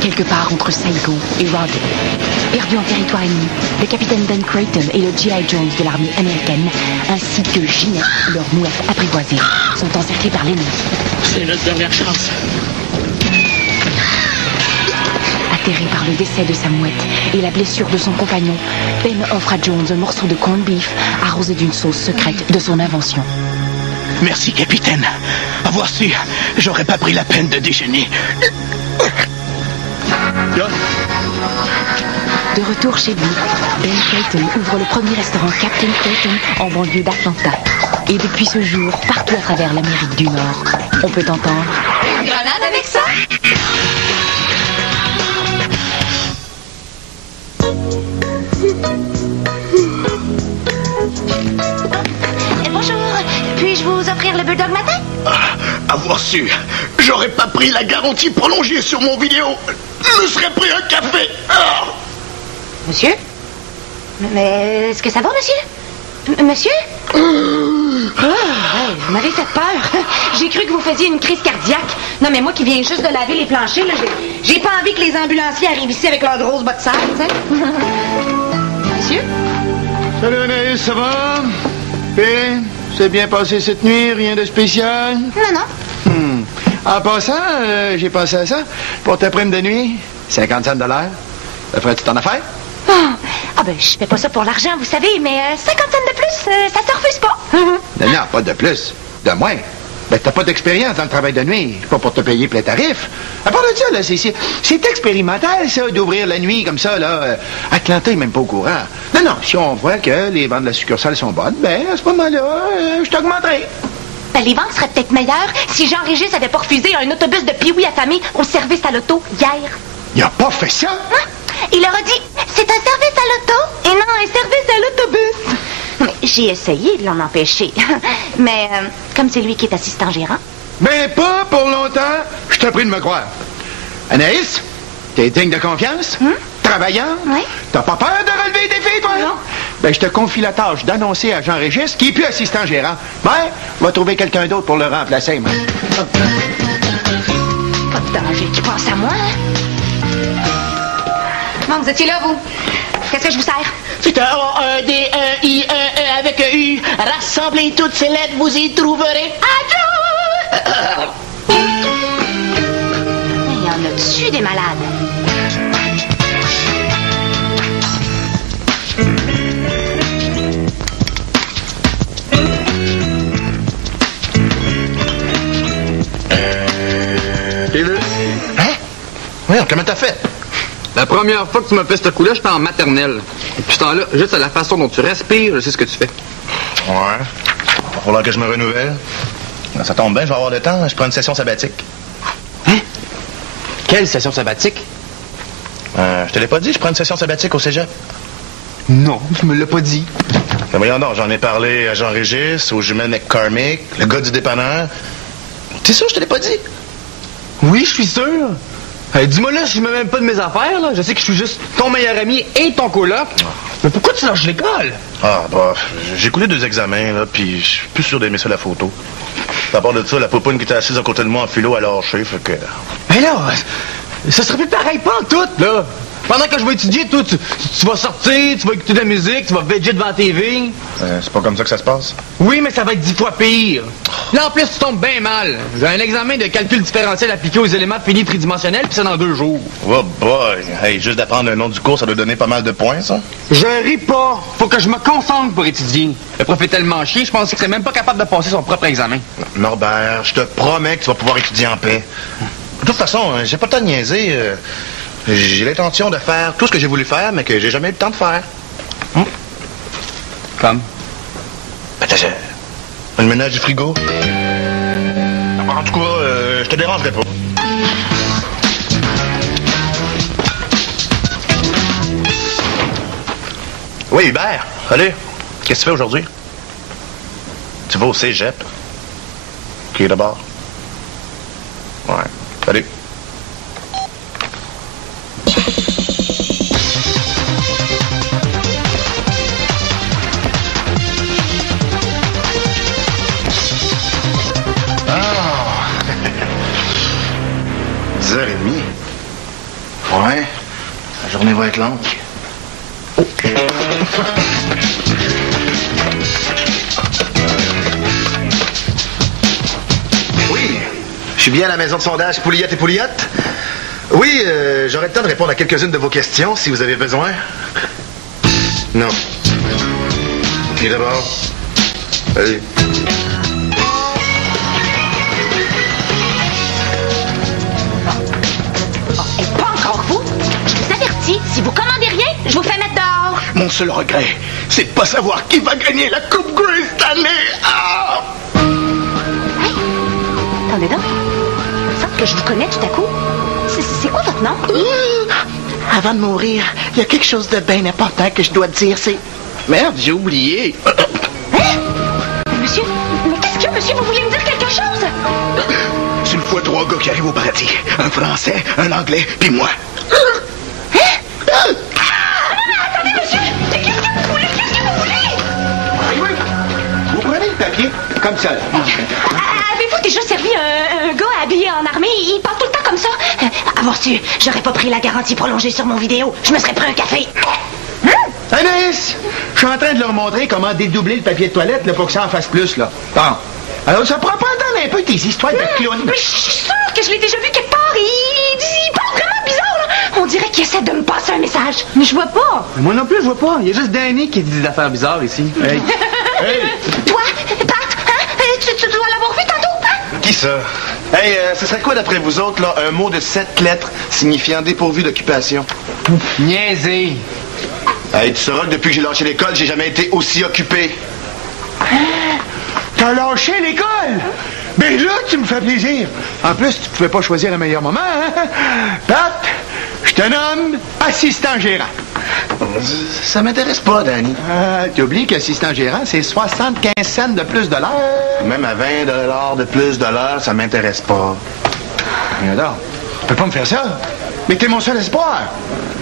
quelque part entre Saigon et Rodden. Perdu en territoire ennemi, le capitaine Ben Creighton et le G.I. Jones de l'armée américaine, ainsi que Ginette, leur mouette apprivoisée, sont encerclés par l'ennemi. C'est notre dernière chance. Atterré par le décès de sa mouette et la blessure de son compagnon, Ben offre à Jones un morceau de corned beef arrosé d'une sauce secrète de son invention. Merci, capitaine. Avoir su, j'aurais pas pris la peine de déjeuner. De retour chez lui, Ben Creighton ouvre le premier restaurant Captain Creighton en banlieue d'Atlanta. Et depuis ce jour, partout à travers l'Amérique du Nord, on peut entendre... Une grenade avec ça? Bonjour, puis-je vous offrir le Bulldog matin? Avoir su, j'aurais pas pris la garantie prolongée sur mon vidéo. Je me serais pris un café. Monsieur? Mais est-ce que ça va, monsieur? Monsieur? Vous m'avez fait peur. J'ai cru que vous faisiez une crise cardiaque. Non, mais moi qui viens juste de laver les planchers, là, j'ai pas envie que les ambulanciers arrivent ici avec leurs grosses bottes sales, tu sais. Monsieur? Salut Anaïs, ça va? Et c'est bien passé cette nuit, rien de spécial? Non. En passant, j'ai pensé à ça. Pour ta prime de nuit, 50 cents de l'heure. Ça ferait-tu ton affaire? Ah ben, je fais pas ça pour l'argent, vous savez, mais 50 cents de plus, ça se refuse pas. Non, pas de plus, de moins. Ben, t'as pas d'expérience dans le travail de nuit. C'est pas pour te payer plein tarif. À part de ça, là, c'est expérimental, ça, d'ouvrir la nuit comme ça, là. Atlanta est même pas au courant. Non, si on voit que les ventes de la succursale sont bonnes, ben, à ce moment-là, je t'augmenterai. Ben, les ventes seraient peut-être meilleures si Jean-Régis avait pas refusé un autobus de Pee-wee affamé au service à l'auto hier. Il a pas fait ça? Il leur a dit, c'est un service à l'auto et non un service à l'autobus. Mais j'ai essayé de l'en empêcher. Mais comme c'est lui qui est assistant gérant. Mais pas pour longtemps, je te prie de me croire. Anaïs, t'es digne de confiance? Travaillante? Oui. T'as pas peur de relever des défis, toi? Non. Ben, je te confie la tâche d'annoncer à Jean-Régis qui est plus assistant gérant. Ben, on va trouver quelqu'un d'autre pour le remplacer, moi. Pas de danger, tu penses à moi, hein? Bon, vous étiez là, vous. Qu'est-ce que je vous sers? C'est un A-E-D-E-I-E avec un U. Rassemblez toutes ces lettres, vous y trouverez. Il y en a dessus des malades. T'es vu? Hein? Voyons, comment t'as fait? La première fois que tu m'as fait ce coup-là, j'étais en maternelle. Puis ce temps-là, juste à la façon dont tu respires, je sais ce que tu fais. Ouais. Il va falloir que je me renouvelle. Ça tombe bien, je vais avoir le temps. Je prends une session sabbatique. Hein? Quelle session sabbatique? Je te l'ai pas dit, je prends une session sabbatique au cégep. Non, tu me l'as pas dit. Ben voyons donc, j'en ai parlé à Jean-Régis, au jumelles McCormick, le gars du dépanneur. T'es sûr, je te l'ai pas dit? Oui, je suis sûr. Dis-moi là, je me mets même pas de mes affaires, là. Je sais que je suis juste ton meilleur ami et ton coloc. Mais pourquoi tu lâches l'école? Ah, bah, j'ai coulé 2 examens, là, puis je suis plus sûr d'aimer ça, la photo. À part de ça, la poupoune qui était assise à côté de moi en philo a lâché, fait que... Mais là, ça serait plus pareil pas en tout, là. Pendant que je vais étudier, toi, tu vas sortir, tu vas écouter de la musique, tu vas veger devant la TV. c'est pas comme ça que ça se passe? Oui, mais ça va être 10 fois pire. Là, en plus, tu tombes bien mal. J'ai un examen de calcul différentiel appliqué aux éléments finis tridimensionnels, puis c'est dans 2 jours. Oh boy! Hey, juste d'apprendre le nom du cours, ça doit donner pas mal de points, ça? Je ris pas. Faut que je me concentre pour étudier. Le prof est tellement chier, je pense qu'il serait même pas capable de passer son propre examen. Norbert, je te promets que tu vas pouvoir étudier en paix. De toute façon, j'ai pas le temps de niaiser. J'ai l'intention de faire tout ce que j'ai voulu faire, mais que j'ai jamais eu le temps de faire. Comme? Ben, le ménage du frigo. En tout cas, je te dérangerai pas. Oui, Hubert, allez. Qu'est-ce que tu fais aujourd'hui? Tu vas au cégep? Qui est d'abord? Ouais. Salut. 2h30. Ouais. La journée va être longue. Oui, je suis bien à la maison de sondage Pouliot et Pouliot. Oui, j'aurais le temps de répondre à quelques-unes de vos questions si vous avez besoin. Non. Et d'abord, allez. Pas encore vous. Je vous avertis, si vous commandez rien, je vous fais mettre dehors. Mon seul regret, c'est de pas savoir qui va gagner la Coupe Grey cette année. Ah! Hey, attendez donc. Il me semble que je vous connais tout à coup. C'est quoi votre nom? Avant de mourir, il y a quelque chose de bien important que je dois te dire, c'est... Merde, j'ai oublié. Monsieur, mais qu'est-ce que, monsieur, vous voulez me dire quelque chose? C'est une fois 3 gars qui arrivent au paradis. Un Français, un Anglais, puis moi. Attendez, monsieur! Qu'est-ce que vous voulez? Qu'est-ce que vous voulez? Oui. Vous prenez le papier, comme ça. Avez-vous déjà servi un gars habillé en armée? Il parle tout le temps comme ça. Avoir su, j'aurais pas pris la garantie prolongée sur mon vidéo. Je me serais pris un café. Anaïs, je suis en train de leur montrer comment dédoubler le papier de toilette là, pour que ça en fasse plus, là. Bon. Alors, ça prend pas entendre un peu tes histoires de clown. Mais je suis sûre que je l'ai déjà vu quelque part. Il parle vraiment bizarre, là. On dirait qu'il essaie de me passer un message. Mais je vois pas. Moi non plus, je vois pas. Il y a juste Danny qui dit des affaires bizarres ici. Hey. Hey. Toi, Pat, hein? Tu dois l'avoir vu tantôt, hein? Qui ça? Hey, ce serait quoi d'après vous autres, là, un mot de 7 lettres signifiant dépourvu d'occupation? Niaiser. Hey, tu sauras que depuis que j'ai lâché l'école, j'ai jamais été aussi occupé. T'as lâché l'école? Ben là, tu me fais plaisir. En plus, tu pouvais pas choisir un meilleur moment, hein? Pat, je te nomme assistant gérant. Ça m'intéresse pas, Danny. Tu oublies qu'assistant gérant, c'est 75 cents de plus de l'heure. Même à 20 $ de plus de l'heure, ça m'intéresse pas. Mais alors, tu peux pas me faire ça. Mais t'es mon seul espoir.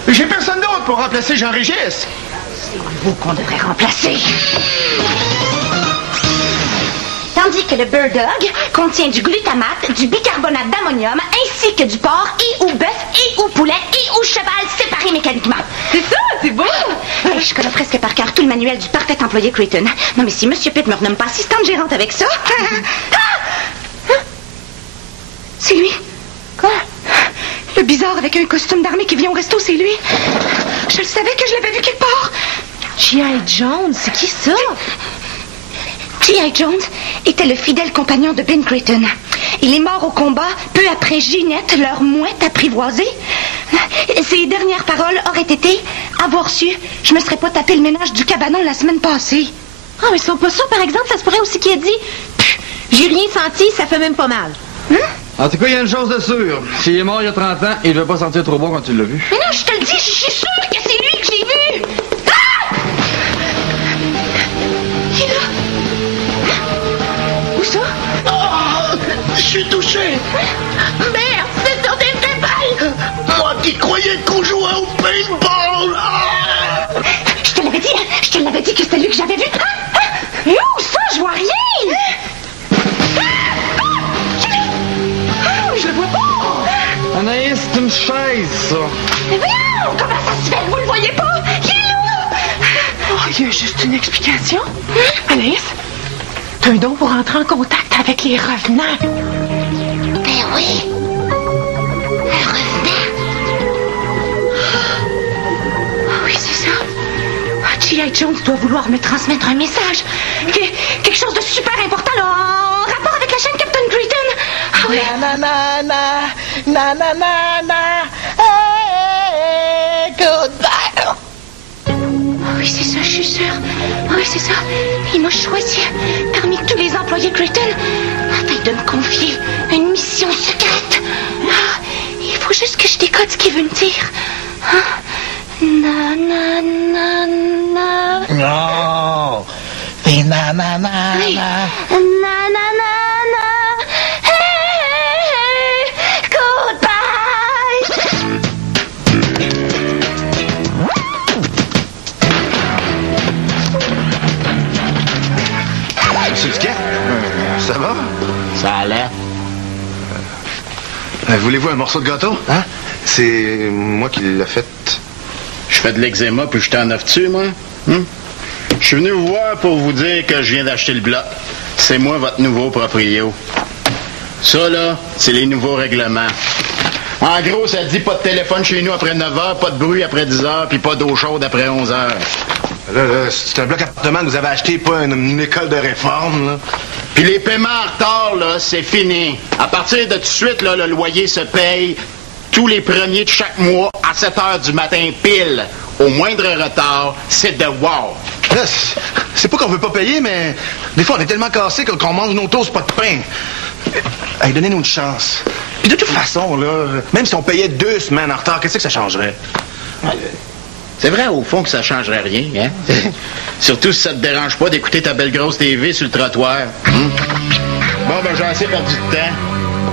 J'ai personne d'autre pour remplacer Jean-Régis. C'est vous qu'on devrait remplacer. Tandis que le Bird Dog contient du glutamate, du bicarbonate d'ammonium, ainsi que du porc et ou bœuf et ou poulet et ou cheval séparés mécaniquement. C'est ça, c'est beau! Je connais presque par cœur tout le manuel du parfait employé Creighton. Non, mais si M. Pitt me renomme pas assistante gérante avec ça... C'est lui. Quoi? Le bizarre avec un costume d'armée qui vient au resto, c'est lui. Je le savais que je l'avais vu quelque part. G.I. Jones, c'est qui ça? G.I. Jones était le fidèle compagnon de Ben Creighton. Il est mort au combat peu après Ginette, leur mouette apprivoisée. Ses dernières paroles auraient été « Avoir su, je me serais pas tapé le ménage du cabanon la semaine passée. » Ah, mais c'est pas ça, par exemple, ça se pourrait aussi qu'il ait dit « J'ai rien senti, ça fait même pas mal. » En tout cas, il y a une chose de sûre. S'il est mort il y a 30 ans, il ne devait pas sentir trop bon quand tu l'as vu. Mais non, je te le dis, je suis sûre que c'est lui que j'ai vu. Ah! Il est là. Où ça? Oh, je suis touché. Merde, c'est sur des vraies balles. Moi qui croyais qu'on jouait au paintball. Ah! Je te l'avais dit que c'était lui que j'avais vu. Mais où ça? Je vois rien. Je le vois pas. Anaïs, c'est une chaise, ça. Mais voyons, comment ça se fait? Vous le voyez pas? Il est là. Oh, il y a juste une explication. Anaïs, t'as un don pour entrer en contact avec les revenants. Ben oui. Un revenant. Ah oui, c'est ça. G.I. Jones doit vouloir me transmettre un message. Quelque chose de super important, là, en rapport avec la chaîne Captain Creighton. Ah oui. Goodbye. Ah oui, c'est ça, je suis sûre. Ah oui, c'est ça. Il m'a choisi parmi tous les employés Creighton afin de me confier une mission secrète. Ah, il faut juste que je décode ce qu'il veut me dire. Ah. Na, na, na, na. Non. C'est na na na Oui. na. Na, na, na, na. Hey, goodbye. Monsieur Duquet, ça va? Ça allait. Voulez-vous un morceau de gâteau? Hein? C'est moi qui l'ai fait. Je fais de l'eczéma puis je t'en offre-tu, moi? Je suis venu vous voir pour vous dire que je viens d'acheter le bloc. C'est moi votre nouveau proprio. Ça, là, c'est les nouveaux règlements. En gros, ça dit pas de téléphone chez nous après 9h, pas de bruit après 10h, puis pas d'eau chaude après 11h. Là, c'est un bloc appartement que vous avez acheté, pas une école de réforme, là. Puis les paiements en retard, là, c'est fini. À partir de tout de suite, là, le loyer se paye tous les premiers de chaque mois à 7h du matin pile. Au moindre retard, c'est de wow. Là, c'est pas qu'on veut pas payer, mais des fois, on est tellement cassés qu'on mange nos toasts, pas de pain. Hey, donnez-nous une chance. Puis de toute façon, là, même si on payait 2 semaines en retard, qu'est-ce que ça changerait? C'est vrai, au fond, que ça changerait rien, hein? Surtout si ça te dérange pas d'écouter ta belle grosse TV sur le trottoir. Bon, ben, j'ai assez perdu de temps.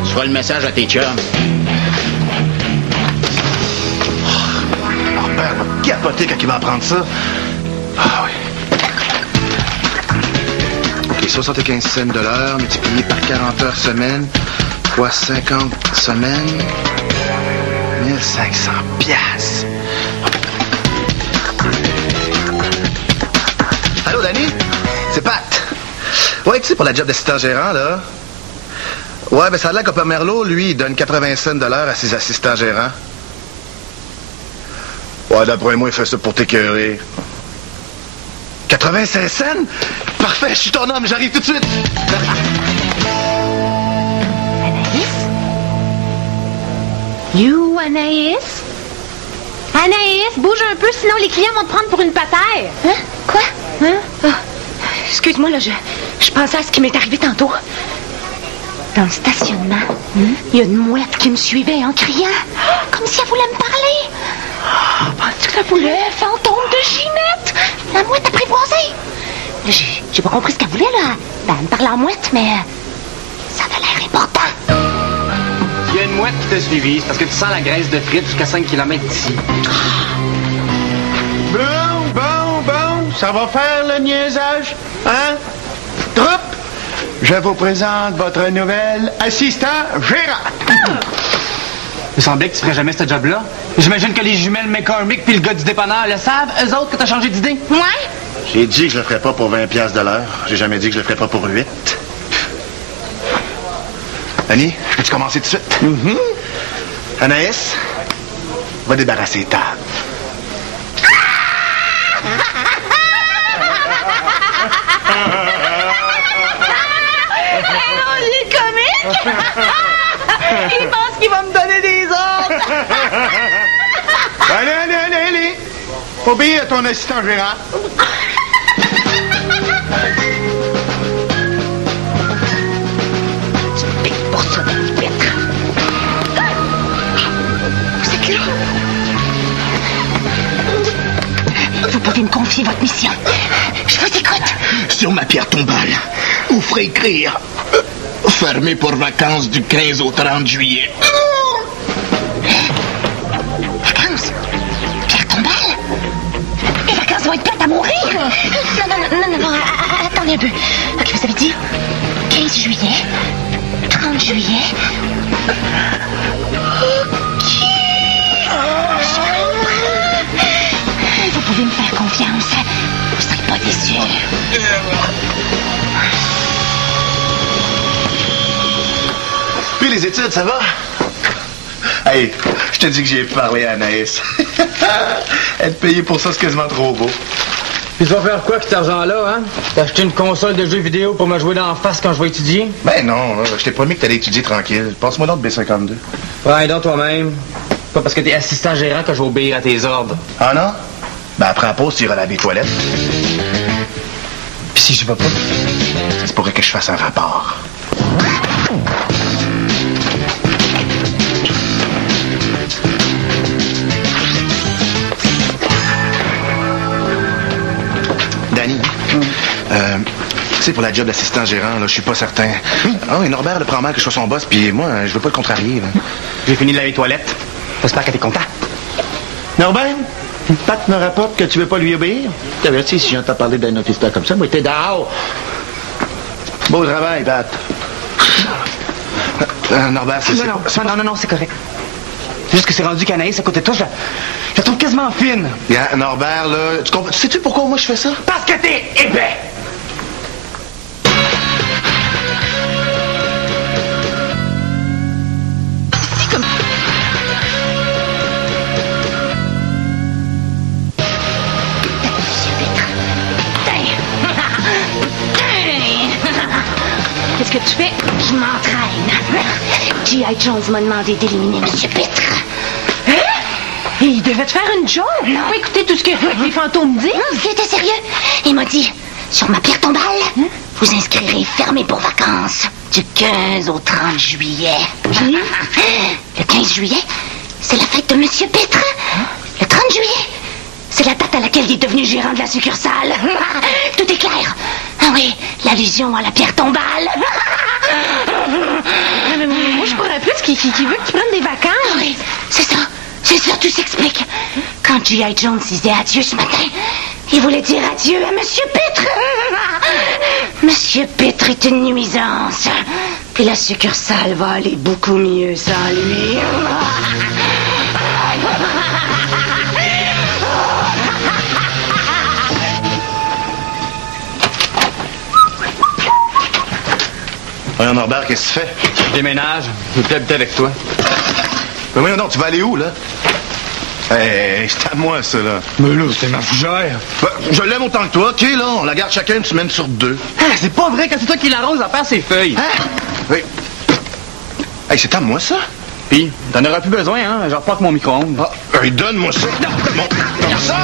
Tu feras le message à tes chums. Mon père va capoter quand il va apprendre ça. Ah oui. OK, 75 cents de l'heure multiplié par 40 heures semaine fois 50 semaines. 1500 piastres. Allô, Danny? C'est Pat. Ouais, tu sais, pour la job d'assistant gérant, là. Ouais, ben ça a l'air qu'Opéra Merlot, lui, il donne 80 cents de l'heure à ses assistants gérants. Ouais, d'après moi, il fait ça pour t'écœurer. 85 cents? Parfait, je suis ton homme, j'arrive tout de suite. Anaïs? You, Anaïs? Anaïs, bouge un peu, sinon les clients vont te prendre pour une patère. Hein? Quoi? Hein? Oh, excuse-moi, là, je pensais à ce qui m'est arrivé tantôt. Dans le stationnement, il y a une mouette qui me suivait en criant, comme si elle voulait me parler. Oh, penses-tu que ça voulait? Fantôme de Ginette! La mouette apprivoisée! J'ai pas compris ce qu'elle voulait, là. Ben, elle me parlait en mouette, mais ça avait l'air important. Il y a une mouette qui t'a suivi. C'est parce que tu sens la graisse de frites jusqu'à 5 km d'ici. Bon, ça va faire le niaisage, hein? Troupe, je vous présente votre nouvel assistant gérant. Il semblait que tu ferais jamais ce job-là. J'imagine que les jumelles McCormick puis le gars du dépanneur le savent, eux autres, que t'as changé d'idée. Ouais? J'ai dit que je le ferais pas pour 20 piastres de l'heure. J'ai jamais dit que je le ferais pas pour 8. Annie, peux-tu commencer tout de suite? Anaïs, va débarrasser les tables. Oh, il est comique! Il pense qu'il va me donner des ordres! Allez. Obéis à ton assistant gérant. Tu me payes pour ça, Danny Petre. Vous êtes là? Vous pouvez me confier votre mission. Je vous écoute. Sur ma pierre tombale, vous ferez écrire fermé pour vacances du 15 au 30 juillet. Vacances? Pierre tombale? Les vacances vont être plates à mourir. Non, attendez un peu. Ok, vous avez dit 15 juillet, 30 juillet. Ok. Je comprends. Vous pouvez me faire confiance. Vous serez pas déçus. Puis les études, ça va? Hey, je te dis que j'ai parlé à Anaïs. Être payé pour ça, c'est quasiment trop beau. Puis tu vas faire quoi avec cet argent-là, hein? T'as acheté une console de jeux vidéo pour me jouer d'en face quand je vais étudier? Ben non, là, je t'ai promis que t'allais étudier tranquille. Passe-moi l'autre B52. Ouais, donc toi-même. Pas parce que t'es assistant gérant que je vais obéir à tes ordres. Ah non? Ben après la pause, tu iras laver les toilettes. Puis si je vais pas, ça se pourrait que je fasse un rapport. Danny, tu sais, pour la job d'assistant gérant, là, je suis pas certain. Ah oui, Norbert le prend mal que je sois son boss, puis moi, je veux pas le contrarier, là. J'ai fini de laver les toilettes. J'espère que t'es content. Norbert, Pat me rapporte que tu veux pas lui obéir. T'avertis si j'entends parler d'un officer comme ça, moi, t'es dehors. Beau travail, Pat. Norbert, c'est... Non, c'est correct. C'est juste que c'est rendu qu'Anaïs, à côté de toi, je la trouve quasiment fine. Yeah, Norbert, là, sais-tu pourquoi moi je fais ça? Parce que t'es épais! C'est comme... Qu'est-ce que tu fais? Je m'entraîne. G.I. Jones m'a demandé d'éliminer M. Pitre. Hein? Et il devait te faire une joke. Non. Faut écouter tout ce que les fantômes disent. Non, c'était sérieux. Il m'a dit, sur ma pierre tombale, vous inscrirez fermé pour vacances du 15 au 30 juillet. Le 15 juillet, c'est la fête de M. Pitre. Le 30 juillet, c'est la date à laquelle il est devenu gérant de la succursale. Tout est clair. Ah oui, l'allusion à la pierre tombale. Moi, je croirais plus qu'il veut que tu prennes des vacances. Ah oui, c'est ça, tout s'explique. Quand G.I. Jones disait adieu ce matin, il voulait dire adieu à M. Pitre. M. Pitre est une nuisance. Puis la succursale va aller beaucoup mieux sans lui. Voyons, Norbert, qu'est-ce que tu fais? Je déménage, je veux plus habiter avec toi. Mais voyons donc, tu vas aller où, là? Hey, c'est à moi, ça, là. Mais là, c'est ma fougère. Ben, je l'aime autant que toi, OK, là? On la garde chacun une semaine sur 2. Ah, c'est pas vrai que c'est toi qui l'arrose à faire ses feuilles. Hein? Oui. Hey, c'est à moi, ça? Puis, t'en auras plus besoin, hein? Je repars avec mon micro-ondes. Ah, hey, donne-moi ça. Non, ça!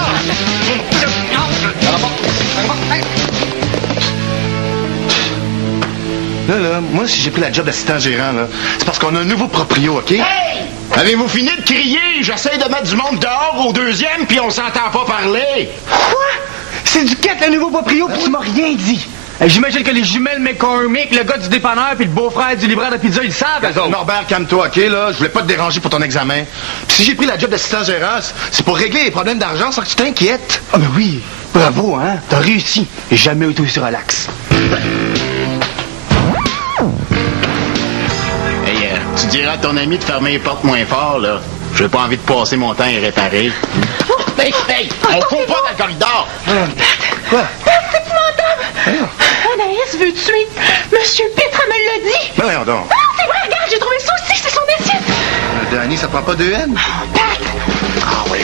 Là, moi, si j'ai pris la job d'assistant gérant, là, c'est parce qu'on a un nouveau proprio, OK? Hey! Avez-vous fini de crier? J'essaie de mettre du monde dehors au deuxième, puis on s'entend pas parler. Quoi? C'est du 4 le nouveau proprio, puis tu m'as rien dit. J'imagine que les jumelles McCormick, le gars du dépanneur, puis le beau-frère du libraire de pizza, ils le savent, eux autres. Norbert, calme-toi, OK, là? Je voulais pas te déranger pour ton examen. Puis si j'ai pris la job d'assistant gérant, c'est pour régler les problèmes d'argent sans que tu t'inquiètes. Ah, ben oui. Bravo, hein? T'as réussi. J'ai jamais été aussi relax. Tu diras à ton ami de fermer les portes moins fort, là. J'ai pas envie de passer mon temps à y réparer. Hey! On court pas dans le corridor! Quoi? C'est épouvantable! Anaïs veut tuer Monsieur Pitre, me l'a dit! Ben voyons donc. Ah, c'est vrai, regarde, j'ai trouvé ça aussi, c'est son assiette! Danny, ça prend pas 2 N? Pat! Ah oui.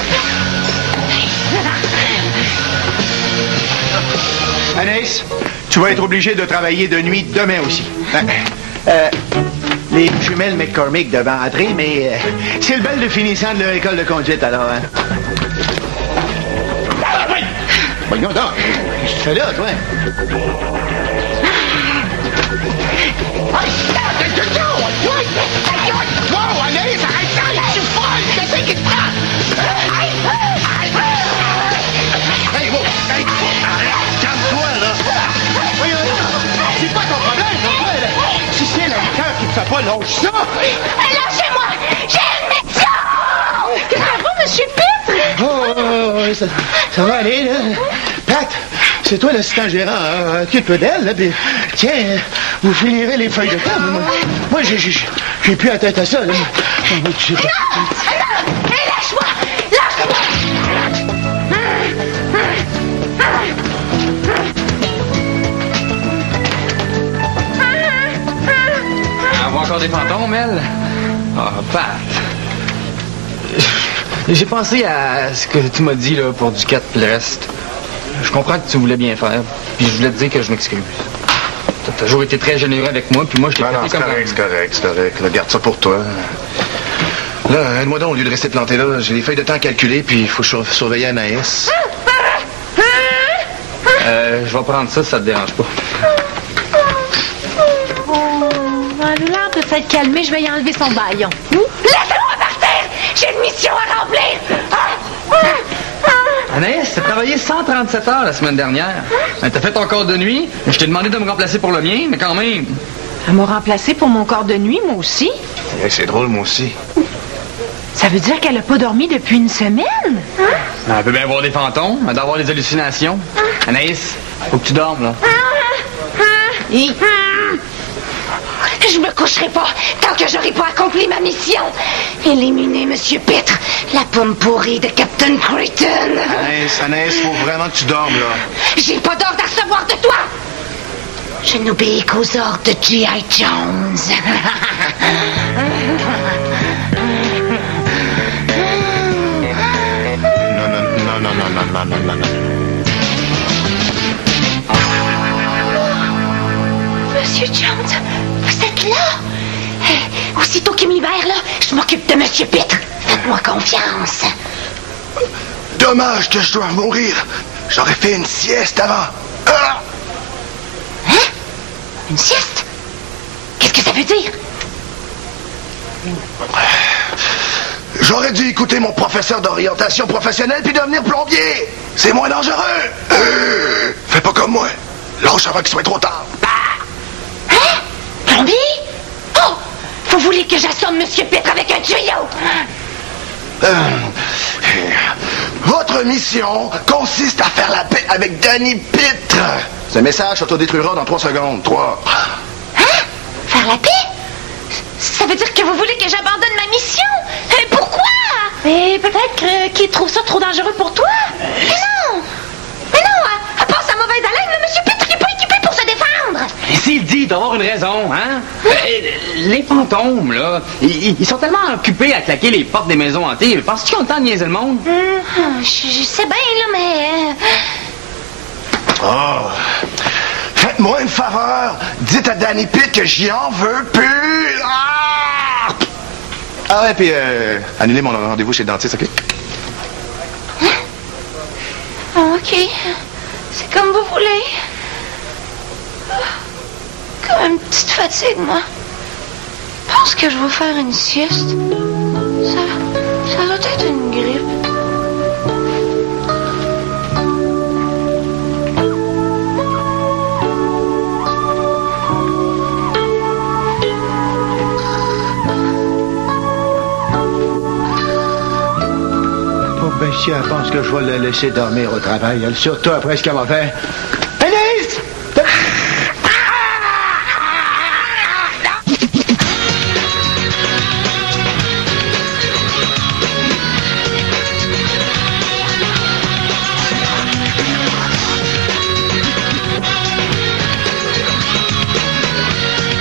Anaïs, tu vas être obligé de travailler de nuit demain aussi. Les jumelles McCormick devaient entrer, mais c'est le bal de finissant de leur école de conduite, alors. Hein? Voyons donc, qu'est-ce que tu fais là, toi? Wow, Anaïs, arrête ça! Je suis folle! Qu'est-ce qui te prend? Hey, wow! Hey, calme-toi, là! Voyons donc, c'est pas ton problème, toi, là. Si c'est la liqueur qui te fait pas, lâche ça! Lâchez-moi! J'ai une mission! Qu'est-ce que ça va, Monsieur Pitre? Ça va aller, là. Pat, c'est toi l'assistant gérant, hein? Occupe-toi d'elle, là, puis tiens, vous finirez les feuilles de table. Moi, j'ai plus la tête à ça, là. Non! Hey, lâche-moi! Elle voit encore des fantômes, elle? Ah, Pat. J'ai pensé à ce que tu m'as dit, là, pour du 4 et le reste. Je comprends que tu voulais bien faire, puis je voulais te dire que je m'excuse. T'as toujours été très généreux avec moi, puis moi, je t'ai Non, traité c'est comme... correct, c'est correct. Là, garde ça pour toi. Là, aide-moi donc, au lieu de rester planté là, j'ai les feuilles de temps calculées, puis il faut surveiller Anaïs. Je vais prendre ça si ça te dérange pas. Elle a l'air de s'être calmée, je vais y enlever son baillon. Laissez-moi partir! J'ai une mission à remplir! Anaïs, t'as travaillé 137 heures la semaine dernière. T'as fait ton corps de nuit. Je t'ai demandé de me remplacer pour le mien, mais quand même. Elle m'a remplacée pour mon corps de nuit, moi aussi. Hey, c'est drôle, moi aussi. Ça veut dire qu'elle a pas dormi depuis une semaine? Elle peut bien voir des fantômes, elle doit avoir des hallucinations. Anaïs, faut que tu dormes, là. Et... que je me coucherai pas tant que j'aurai pas accompli ma mission. Éliminer M. Pitre, la pomme pourrie de Captain Creighton. Anaïs, faut vraiment que tu dormes, là. J'ai pas d'ordre à recevoir de toi. Je n'obéis qu'aux ordres de G.I. Jones. Non. Monsieur Jones, vous êtes là? Aussitôt qu'il me libère, là, je m'occupe de Monsieur Pitre. Faites-moi confiance. Dommage que je doive mourir. J'aurais fait une sieste avant. Ah! Hein? Une sieste? Qu'est-ce que ça veut dire? J'aurais dû écouter mon professeur d'orientation professionnelle puis devenir plombier. C'est moins dangereux. Fais pas comme moi. Lâche avant qu'il soit trop tard. Hein? Plombier? Oh! Vous voulez que j'assomme Monsieur Pitre avec un tuyau? Votre mission consiste à faire la paix avec Danny Pitre. Ce message s'autodétruira dans 3 secondes. 3. Hein? Faire la paix? Ça veut dire que vous voulez que j'abandonne ma mission? Pourquoi? Mais peut-être qu'il trouve ça trop dangereux pour toi. Mais non! À part sa mauvaise haleine, le Monsieur Pitre n'est pas équipé pour se défendre. Et s'il dit, il doit avoir une raison, hein? Les fantômes, là, ils sont tellement occupés à claquer les portes des maisons hantées. Penses-tu qu'ils ont le temps de niaiser le monde? Je sais bien, là, mais... Oh. Faites-moi une faveur. Dites à Danny Pitt que j'y en veux plus. Ah ouais, puis annulez mon rendez-vous chez le dentiste, OK? OK. C'est comme vous voulez. Comme une petite fatigue, moi. Je pense que je vais faire une sieste. Ça doit être une grippe. Ben, si elle pense que je vais la laisser dormir au travail, elle, surtout après ce qu'elle m'a fait.